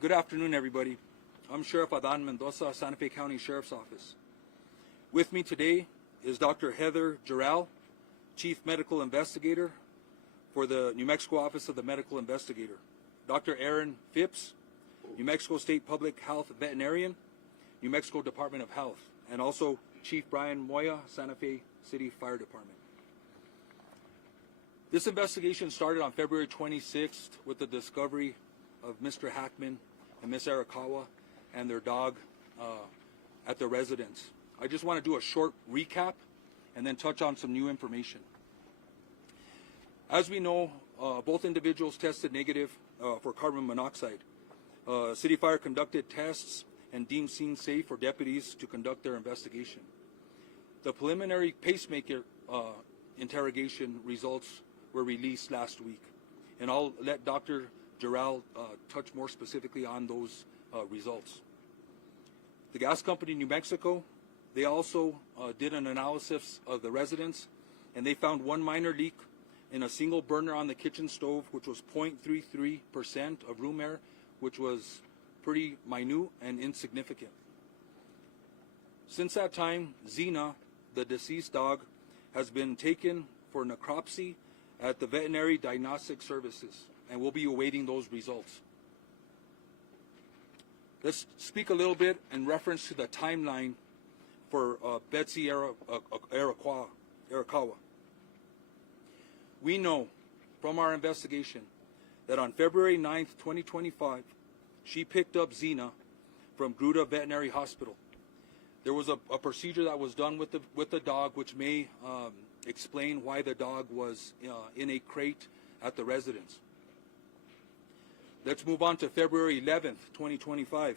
Good afternoon, everybody. I'm Sheriff Adan Mendoza, Santa Fe County Sheriff's Office. With me today is Dr. Heather Jarrell, Chief Medical Investigator for the New Mexico Office of the Medical Investigator. Dr. Aaron Phipps, New Mexico State Public Health Veterinarian, New Mexico Department of Health, and also Chief Brian Moya, Santa Fe City Fire Department. This investigation started on February 26th with the discovery of Mr. Hackman and Ms. Arakawa and their dog at their residence. I just want to do a short recap and then touch on some new information. As we know, both individuals tested negative for carbon monoxide. City Fire conducted tests and deemed scene safe for deputies to conduct their investigation. The preliminary pacemaker interrogation results were released last week, and I'll let Dr. Jarrell touch more specifically on those results. The gas company New Mexico, they also did an analysis of the residence, and they found one minor leak in a single burner on the kitchen stove, which was 0.33% of room air, which was pretty minute and insignificant. Since that time, Xena, the deceased dog, has been taken for necropsy at the Veterinary Diagnostic Services, and we'll be awaiting those results. Let's speak a little bit in reference to the timeline for Betsy Arakawa. We know from our investigation that on February 9th, 2025, she picked up Xena from Gruta Veterinary Hospital. There was a procedure that was done with the dog, which may explain why the dog was in a crate at the residence. Let's move on to February 11th, 2025.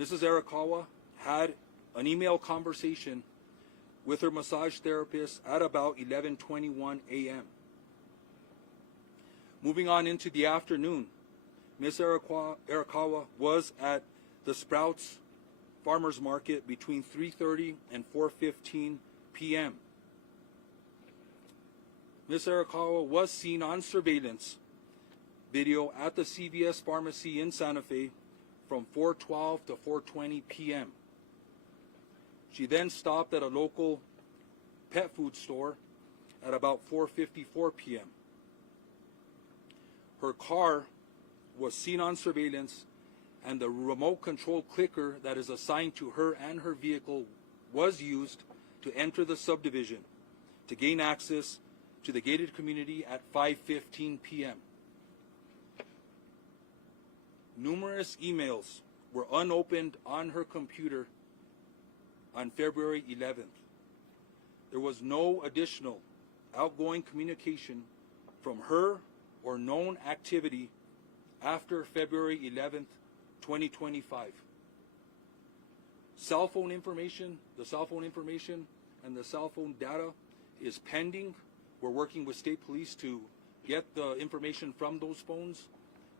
Mrs. Arakawa had an email conversation with her massage therapist at about 11:21 a.m. Moving on into the afternoon, Ms. Arakawa was at the Sprouts Farmers Market between 3:30 and 4:15 p.m. Ms. Arakawa was seen on surveillance video at the CVS Pharmacy in Santa Fe from 4:12 to 4:20 p.m. She then stopped at a local pet food store at about 4:54 p.m. Her car was seen on surveillance, and the remote control clicker that is assigned to her and her vehicle was used to enter the subdivision to gain access to the gated community at 5:15 p.m. Numerous emails were unopened on her computer on February 11th. There was no additional outgoing communication from her or known activity after February 11th, 2025. the cell phone information and the cell phone data is pending. We're working with state police to get the information from those phones,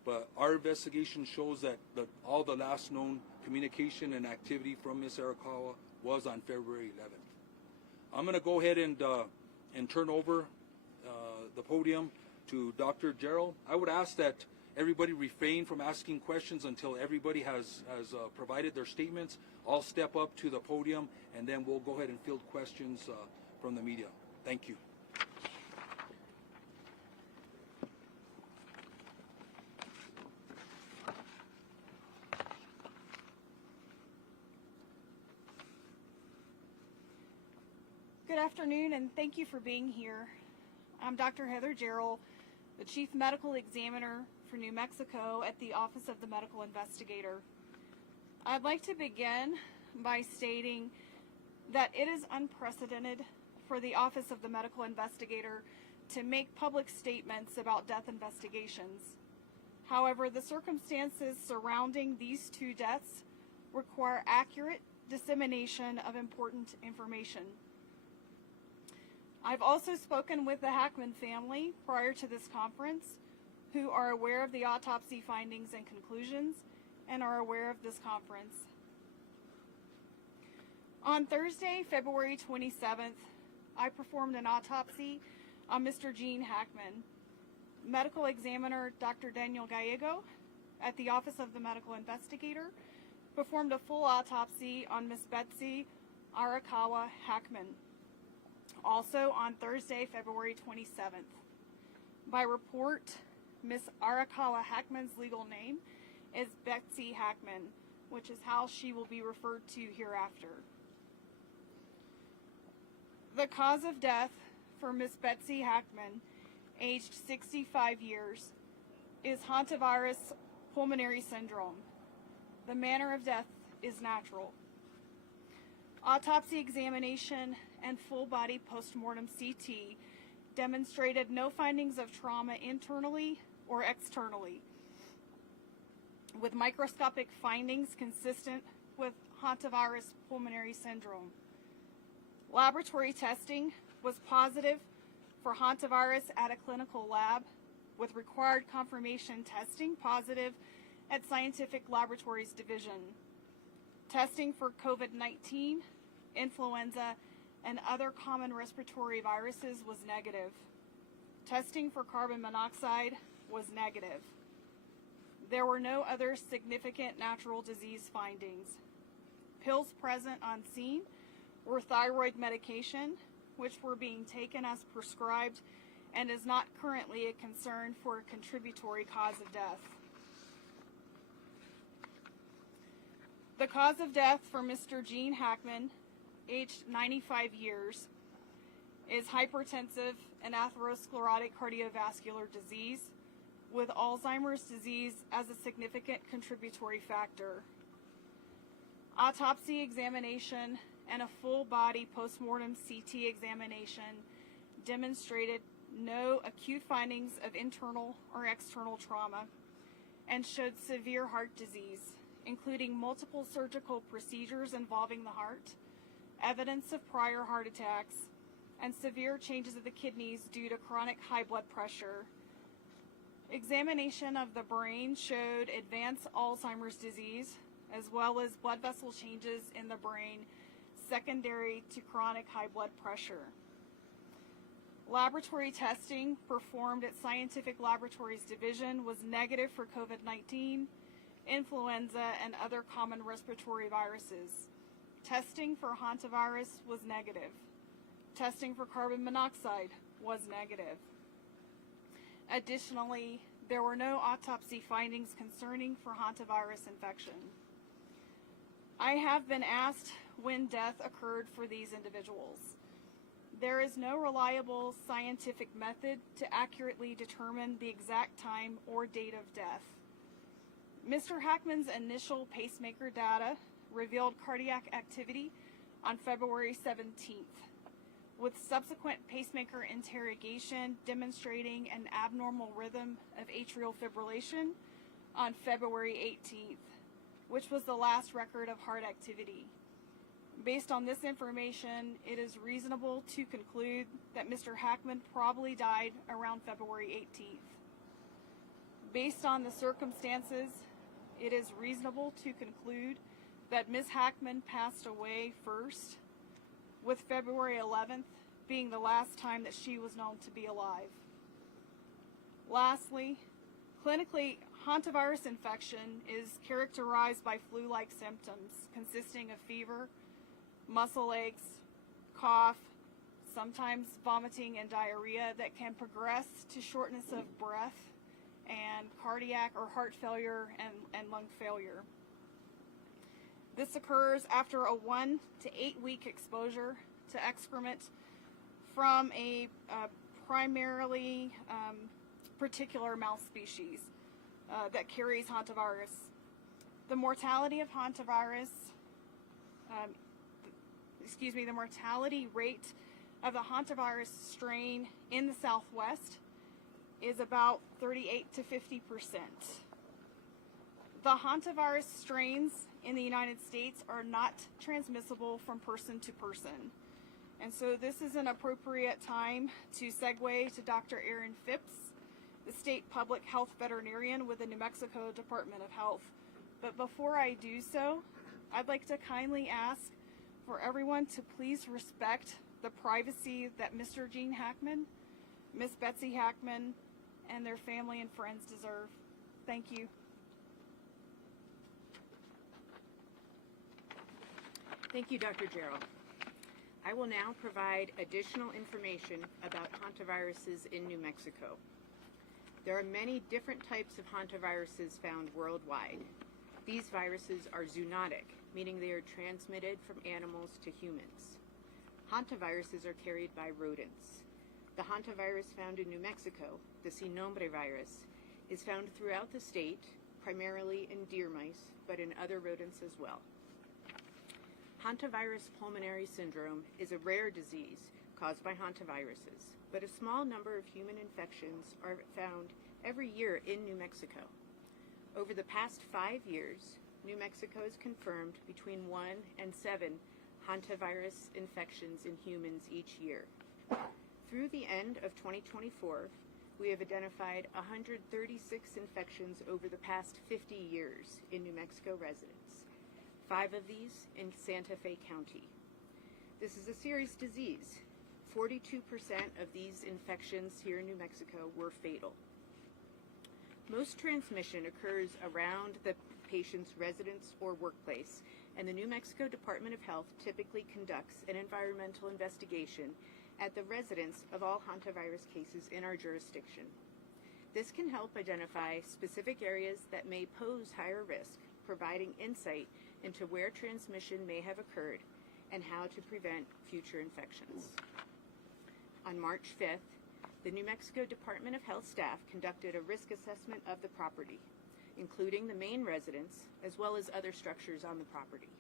but our investigation shows that all the last known communication and activity from Ms. Arakawa was on February 11th. I'm going to go ahead and turn over the podium to Dr. Gerald. I would ask that everybody refrain from asking questions until everybody has provided their statements. I'll step up to the podium, and then we'll go ahead and field questions from the media. Thank you. Good afternoon, and thank you for being here. I'm Dr. Heather Gerald, the Chief Medical Examiner for New Mexico at the Office of the Medical Investigator. I'd like to begin by stating that it is unprecedented for the Office of the Medical Investigator to make public statements about death investigations. However, the circumstances surrounding these two deaths require accurate dissemination of important information. I've also spoken with the Hackman family prior to this conference, who are aware of the autopsy findings and conclusions and are aware of this conference. On Thursday, February 27th, I performed an autopsy on Mr. Gene Hackman. Medical examiner Dr. Daniel Gallego at the Office of the Medical Investigator performed a full autopsy on Miss Betsy Arakawa Hackman, also on Thursday, February 27th. By report, Miss Arakawa Hackman's legal name is Betsy Hackman, which is how she will be referred to hereafter. The cause of death for Miss Betsy Hackman, aged 65 years, is Hantavirus pulmonary syndrome. The manner of death is natural. Autopsy examination and full-body postmortem CT demonstrated no findings of trauma internally or externally, with microscopic findings consistent with Hantavirus pulmonary syndrome. Laboratory testing was positive for Hantavirus at a clinical lab, with required confirmation testing positive at Scientific Laboratories Division. Testing for COVID-19, influenza, and other common respiratory viruses was negative. Testing for carbon monoxide was negative. There were no other significant natural disease findings. Pills present on scene were thyroid medication, which were being taken as prescribed and is not currently a concern for a contributory cause of death. The cause of death for Mr. Gene Hackman, aged 95 years, is hypertensive and atherosclerotic cardiovascular disease, with Alzheimer's disease as a significant contributory factor. Autopsy examination and a full-body postmortem CT examination demonstrated no acute findings of internal or external trauma and showed severe heart disease, including multiple surgical procedures involving the heart, evidence of prior heart attacks, and severe changes of the kidneys due to chronic high blood pressure. Examination of the brain showed advanced Alzheimer's disease, as well as blood vessel changes in the brain secondary to chronic high blood pressure. Laboratory testing performed at Scientific Laboratories Division was negative for COVID-19, influenza, and other common respiratory viruses. Testing for Hantavirus was negative. Testing for carbon monoxide was negative. Additionally, there were no autopsy findings concerning for Hantavirus infection. I have been asked when death occurred for these individuals. There is no reliable scientific method to accurately determine the exact time or date of death. Mr. Hackman's initial pacemaker data revealed cardiac activity on February 17th, with subsequent pacemaker interrogation demonstrating an abnormal rhythm of atrial fibrillation on February 18th, which was the last record of heart activity. Based on this information, it is reasonable to conclude that Mr. Hackman probably died around February 18th. Based on the circumstances, it is reasonable to conclude that Ms. Hackman passed away first, with February 11th being the last time that she was known to be alive. Lastly, clinically, Hantavirus infection is characterized by flu-like symptoms consisting of fever, muscle aches, cough, sometimes vomiting and diarrhea that can progress to shortness of breath and cardiac or heart failure and lung failure. This occurs after a 1 to 8 week exposure to excrement from a primarily particular mouse species that carries Hantavirus. The mortality of Hantavirus, the mortality rate of the Hantavirus strain in the Southwest is about 38 to 50%. The Hantavirus strains in the United States are not transmissible from person to person. And so this is an appropriate time to segue to Dr. Aaron Phipps, the State Public Health Veterinarian with the New Mexico Department of Health. But before I do so, I'd like to kindly ask for everyone to please respect the privacy that Mr. Gene Hackman, Miss Betsy Hackman, and their family and friends deserve. Thank you. Thank you, Dr. Gerald. I will now provide additional information about hantaviruses in New Mexico. There are many different types of hantaviruses found worldwide. These viruses are zoonotic, meaning they are transmitted from animals to humans. Hantaviruses are carried by rodents. The hantavirus found in New Mexico, the Sin Nombre virus, is found throughout the state, primarily in deer mice, but in other rodents as well. Hantavirus pulmonary syndrome is a rare disease caused by hantaviruses, but a small number of human infections are found every year in New Mexico. Over the past 5 years, New Mexico has confirmed between 1 and 7 hantavirus infections in humans each year. Through the end of 2024, we have identified 136 infections over the past 50 years in New Mexico residents, 5 of these in Santa Fe County. This is a serious disease. 42% of these infections here in New Mexico were fatal. Most transmission occurs around the patient's residence or workplace, and the New Mexico Department of Health typically conducts an environmental investigation at the residence of all hantavirus cases in our jurisdiction. This can help identify specific areas that may pose higher risk, providing insight into where transmission may have occurred and how to prevent future infections. On March 5th, the New Mexico Department of Health staff conducted a risk assessment of the property, including the main residence, as well as other structures on the property.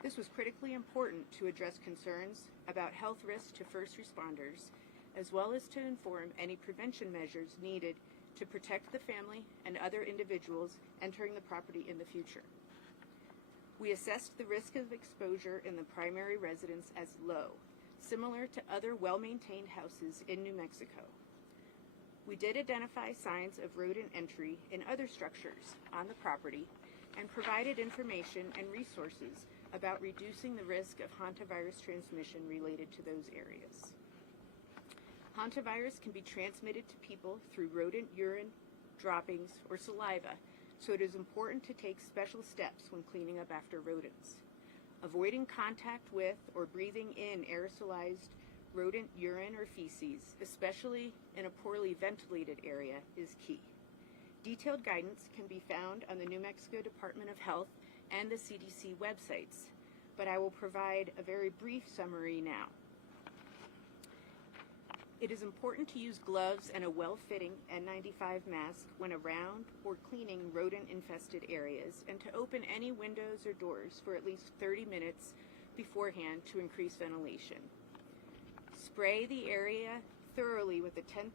This was critically important to address concerns about health risks to first responders, as well as to inform any prevention measures needed to protect the family and other individuals entering the property in the future. We assessed the risk of exposure in the primary residence as low, similar to other well-maintained houses in New Mexico. We did identify signs of rodent entry in other structures on the property and provided information and resources about reducing the risk of hantavirus transmission related to those areas. Hantavirus can be transmitted to people through rodent urine, droppings, or saliva, so it is important to take special steps when cleaning up after rodents. Avoiding contact with or breathing in aerosolized rodent urine or feces, especially in a poorly ventilated area, is key. Detailed guidance can be found on the New Mexico Department of Health and the CDC websites, but I will provide a very brief summary now. It is important to use gloves and a well-fitting N95 mask when around or cleaning rodent-infested areas, and to open any windows or doors for at least 30 minutes beforehand to increase ventilation. Spray the area thoroughly with a 10%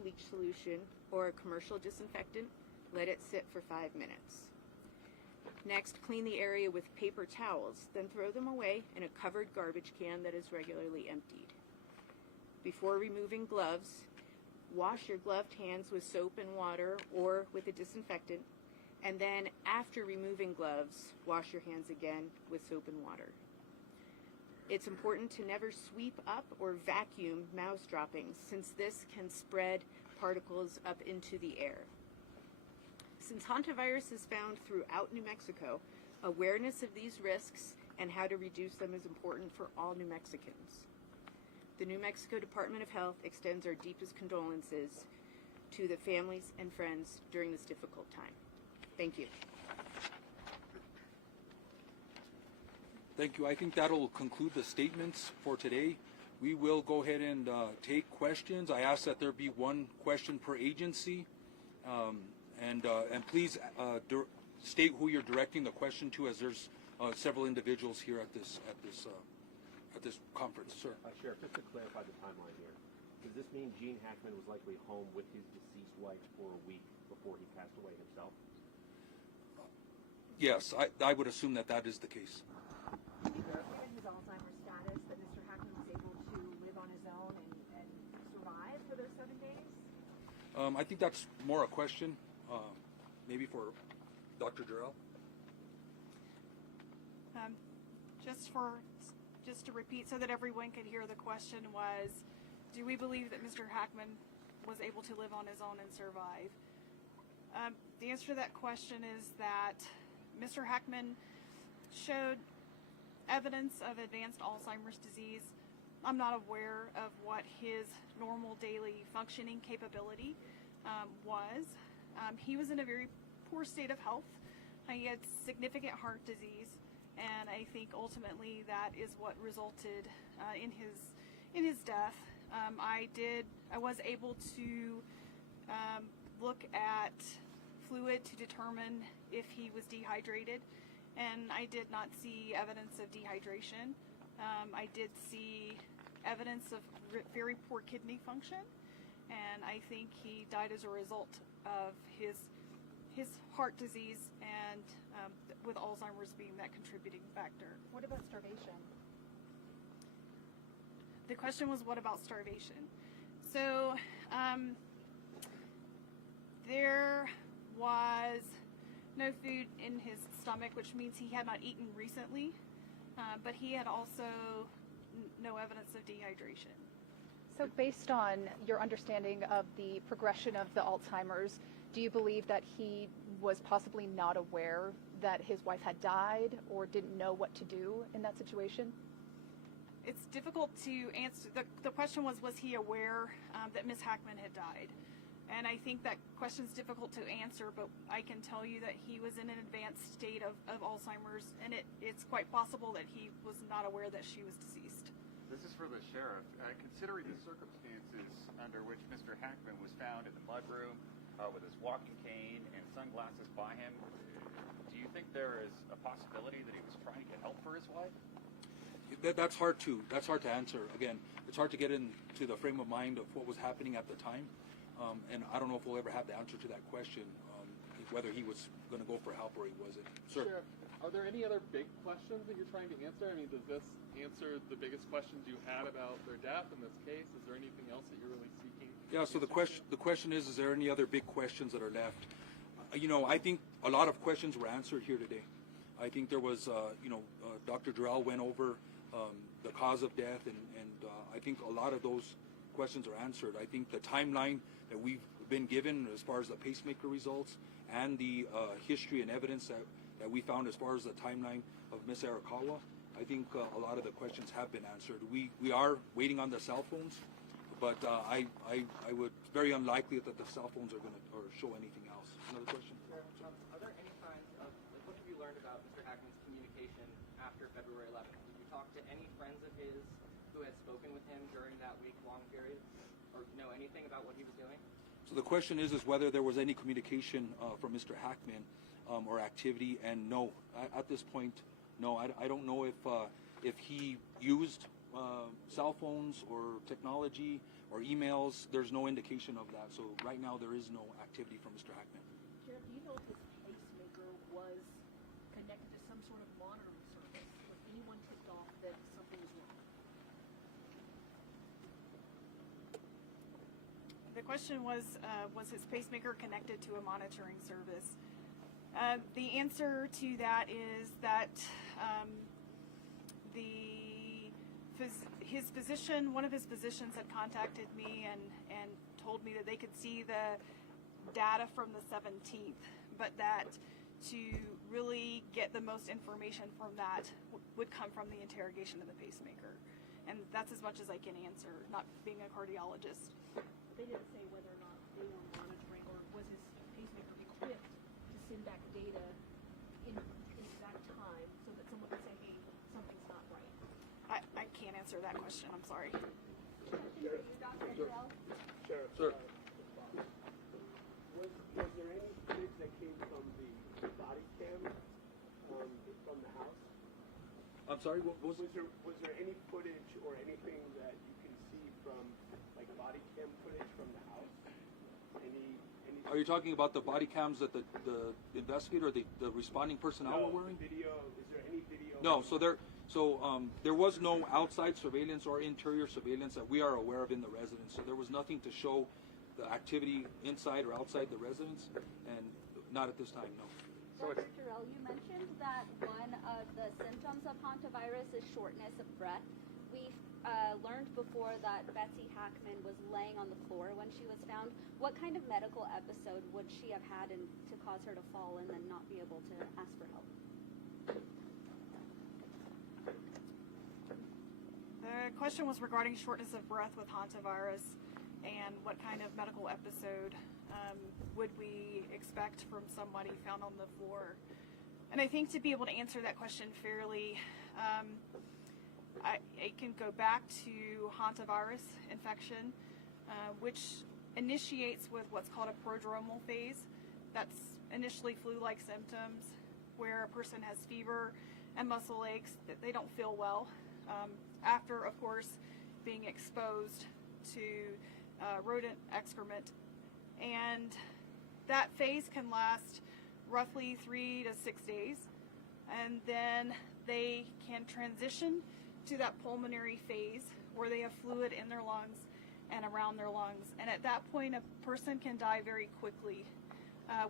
bleach solution or a commercial disinfectant. Let it sit for 5 minutes. Next, clean the area with paper towels, then throw them away in a covered garbage can that is regularly emptied. Before removing gloves, wash your gloved hands with soap and water or with a disinfectant, and then after removing gloves, wash your hands again with soap and water. It's important to never sweep up or vacuum mouse droppings, since this can spread particles up into the air. Since hantavirus is found throughout New Mexico, awareness of these risks and how to reduce them is important for all New Mexicans. The New Mexico Department of Health extends our deepest condolences to the families and friends during this difficult time. Thank you. Thank you. I think that'll conclude the statements for today. We will go ahead and take questions. I ask that there be one question per agency, and please state who you're directing the question to, as there's several individuals here at this conference. Sir. Sheriff, just to clarify the timeline here, does this mean Gene Hackman was likely home with his deceased wife for a week before he passed away himself? Yes, I would assume that is the case. Given his Alzheimer's status, that Mr. Hackman was able to live on his own and survive for those 7 days? I think that's more a question, maybe for Dr. Jarrell. Just to repeat so that everyone could hear, the question was, do we believe that Mr. Hackman was able to live on his own and survive? The answer to that question is that Mr. Hackman showed evidence of advanced Alzheimer's disease. I'm not aware of what his normal daily functioning capability was. He was in a very poor state of health. He had significant heart disease, and I think ultimately that is what resulted in his death. I was able to look at fluid to determine if he was dehydrated, and I did not see evidence of dehydration. I did see evidence of very poor kidney function, and I think he died as a result of his heart disease and with Alzheimer's being that contributing factor. What about starvation? The question was, what about starvation? So there was no food in his stomach, which means he had not eaten recently, but he had also no evidence of dehydration. So based on your understanding of the progression of the Alzheimer's, do you believe that he was possibly not aware that his wife had died or didn't know what to do in that situation? It's difficult to answer. The question was he aware that Ms. Hackman had died? And I think that question's difficult to answer, but I can tell you that he was in an advanced state of Alzheimer's, and it's quite possible that he was not aware that she was deceased. This is for the sheriff. Considering the circumstances under which Mr. Hackman was found in the mudroom with his walking cane and sunglasses by him, do you think there is a possibility that he was trying to get help for his wife? That's hard to answer. Again, it's hard to get into the frame of mind of what was happening at the time, and I don't know if we'll ever have the answer to that question, whether he was going to go for help or he wasn't. Sir. Sheriff, are there any other big questions that you're trying to answer? I mean, does this answer the biggest questions you had about their death in this case? Is there anything else that you're really seeking? Yeah, so the question is there any other big questions that are left? I think a lot of questions were answered here today. I think there was, Dr. Durrell went over the cause of death, and I think a lot of those questions are answered. I think the timeline that we've been given as far as the pacemaker results and the history and evidence that we found as far as the timeline of Miss Arakawa, I think a lot of the questions have been answered. We are waiting on the cell phones, but I would very unlikely that the cell phones are going to show anything else. Another question? Are there any signs of, what have you learned about Mr. Hackman's communication after February 11th? Did you talk to any friends of his who had spoken with him during that week-long period, or know anything about what he was doing? So the question is whether there was any communication from Mr. Hackman or activity, and no, at this point, no. I don't know if he used cell phones or technology or emails. There's no indication of that. So right now there is no activity from Mr. Hackman. Sheriff, do you know if his pacemaker was connected to some sort of monitoring service? Was anyone tipped off that something was wrong? The question was his pacemaker connected to a monitoring service? The answer to that is that his physician, one of his physicians, had contacted me and told me that they could see the data from the 17th, but that to really get the most information from that would come from the interrogation of the pacemaker. And that's as much as I can answer, not being a cardiologist. They didn't say whether or not they were monitoring, or was his pacemaker equipped to send back data in exact time so that someone could say, hey, something's not right? I can't answer that question, I'm sorry. Sheriff, Sir. Was there any footage that came from the body cam from the house? I'm sorry, what was Was there any footage or anything that you can see from, like, body cam footage from the house? Are you talking about the body cams that the investigator, the responding personnel were wearing? Video. Is there any video? No. There was no outside surveillance or interior surveillance that we are aware of in the residence. So there was nothing to show the activity inside or outside the residence, and not at this time, no. Dr. Durrell, you mentioned that one of the symptoms of Hantavirus is shortness of breath. We learned before that Betsy Hackman was laying on the floor when she was found. What kind of medical episode would she have had to cause her to fall and then not be able to ask for help? The question was regarding shortness of breath with hantavirus and what kind of medical episode would we expect from somebody found on the floor. And I think to be able to answer that question fairly, I can go back to hantavirus infection, which initiates with what's called a prodromal phase. That's initially flu-like symptoms where a person has fever and muscle aches, that they don't feel well. After, of course, being exposed to rodent excrement. And that phase can last roughly 3 to 6 days. And then they can transition to that pulmonary phase where they have fluid in their lungs and around their lungs. And at that point, a person can die very quickly,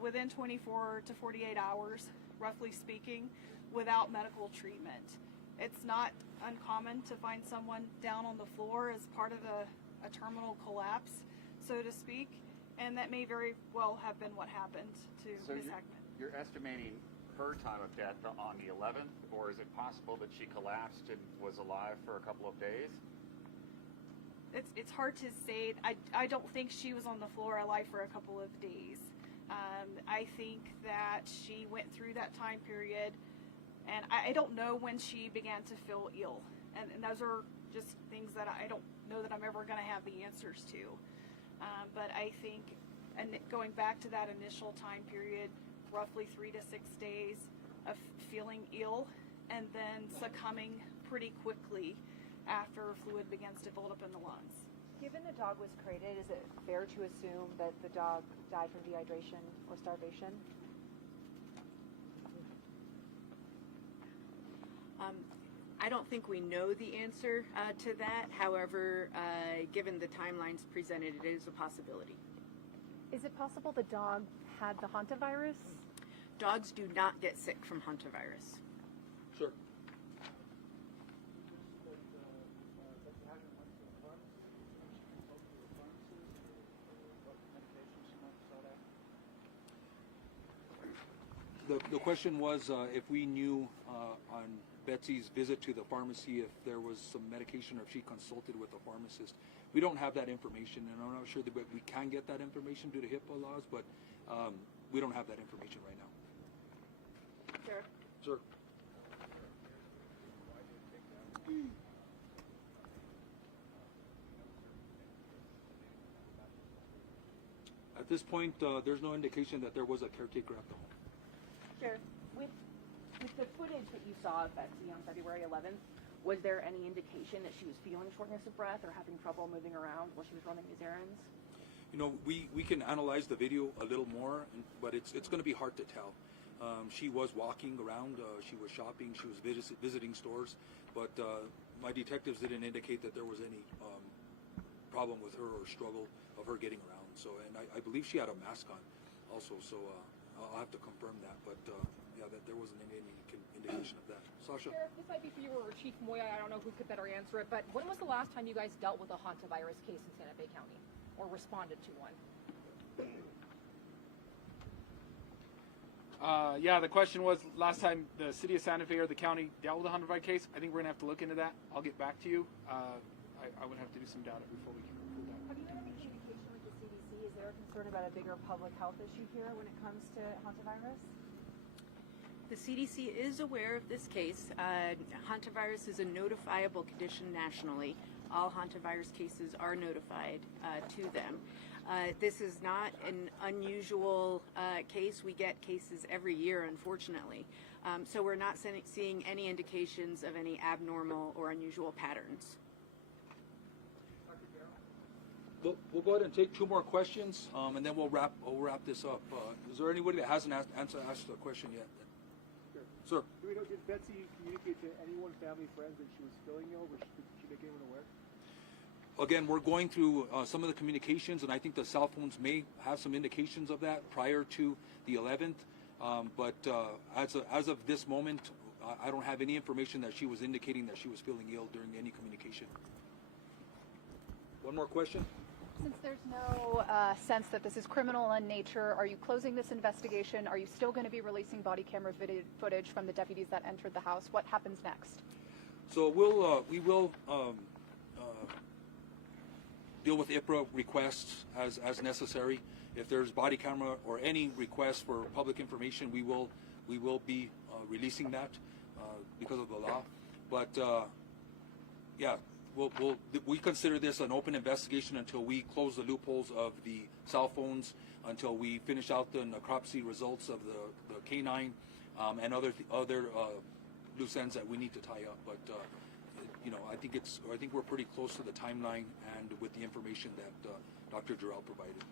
within 24 to 48 hours, roughly speaking, without medical treatment. It's not uncommon to find someone down on the floor as part of a terminal collapse, so to speak, and that may very well have been what happened to Ms. Hackman. You're estimating her time of death on the 11th, or is it possible that she collapsed and was alive for a couple of days? It's hard to say. I don't think she was on the floor alive for a couple of days. I think that she went through that time period, and I don't know when she began to feel ill. And those are just things that I don't know that I'm ever going to have the answers to. But I think, and going back to that initial time period, roughly 3 to 6 days of feeling ill and then succumbing pretty quickly after fluid begins to build up in the lungs. Given the dog was crated, is it fair to assume that the dog died from dehydration or starvation? I don't think we know the answer to that. However, given the timelines presented, it is a possibility. Is it possible the dog had the hantavirus? Dogs do not get sick from hantavirus. Sure. The question was if we knew on Betsy's visit to the pharmacy if there was some medication or if she consulted with a pharmacist. We don't have that information, and I'm not sure that we can get that information due to HIPAA laws, but we don't have that information right now. Sure. Sir. At this point, there's no indication that there was a caretaker at the home. Sheriff, with the footage that you saw of Betsy on February 11th, was there any indication that she was feeling shortness of breath or having trouble moving around while she was running these errands? You know, we can analyze the video a little more, but it's going to be hard to tell. She was walking around, she was shopping, she was visiting stores, but my detectives didn't indicate that there was any problem with her or struggle of her getting around. So, and I believe she had a mask on also, so I'll have to confirm that, but yeah, that there wasn't any indication of that. Sasha? Sheriff, this might be for you or Chief Moya. I don't know who could better answer it, but when was the last time you guys dealt with a hantavirus case in Santa Fe County or responded to one? Yeah, the question was last time the city of Santa Fe or the county dealt with a hantavirus case. I think we're going to have to look into that. I'll get back to you. I would have to do some data before we can conclude that. Have you had any communication with the CDC? Is there a concern about a bigger public health issue here when it comes to hantavirus? The CDC is aware of this case. Hantavirus is a notifiable condition nationally. All hantavirus cases are notified to them. This is not an unusual case. We get cases every year, unfortunately. So we're not seeing any indications of any abnormal or unusual patterns. We'll go ahead and take 2 more questions, and then we'll wrap this up. Is there anybody that hasn't asked a question yet? Sir. Do we know, did Betsy communicate to anyone, family, friends, that she was feeling ill? Did she make anyone aware? Again, we're going through some of the communications, and I think the cell phones may have some indications of that prior to the 11th. But as of this moment, I don't have any information that she was indicating that she was feeling ill during any communication. One more question? Since there's no sense that this is criminal in nature, are you closing this investigation? Are you still going to be releasing body camera footage from the deputies that entered the house? What happens next? So we will deal with IPRA requests as necessary. If there's body camera or any request for public information, we will be releasing that because of the law. But yeah, we consider this an open investigation until we close the loopholes of the cell phones, until we finish out the necropsy results of the canine and other loose ends that we need to tie up. But you know, I think we're pretty close to the timeline and with the information that Dr. Jarrell provided.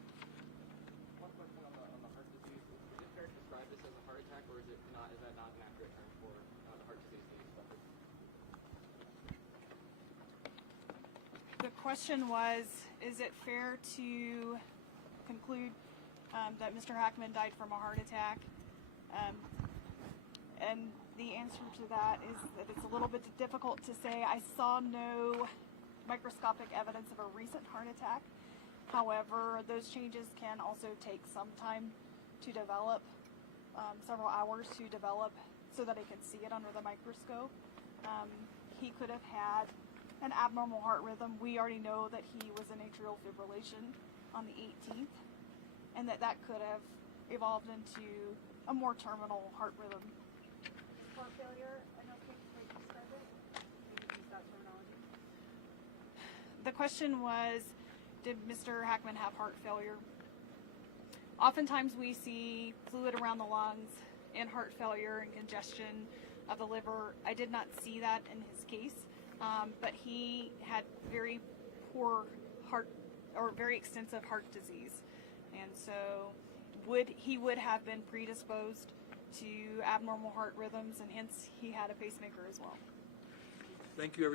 One question on the heart disease. Is it fair to describe this as a heart attack, or is it not? Is that not an accurate term for the heart disease that you suffered? The question was, is it fair to conclude that Mr. Hackman died from a heart attack? And the answer to that is that it's a little bit difficult to say. I saw no microscopic evidence of a recent heart attack. However, those changes can also take some time to develop, several hours to develop, so that I can see it under the microscope. He could have had an abnormal heart rhythm. We already know that he was in atrial fibrillation on the 18th, and that could have evolved into a more terminal heart rhythm. Heart failure, I know Kate's way to describe it. Maybe use that terminology. The question was, did Mr. Hackman have heart failure? Oftentimes we see fluid around the lungs and heart failure and congestion of the liver. I did not see that in his case, but he had very poor heart, or very extensive heart disease. And so he would have been predisposed to abnormal heart rhythms, and hence he had a pacemaker as well. Thank you, everybody.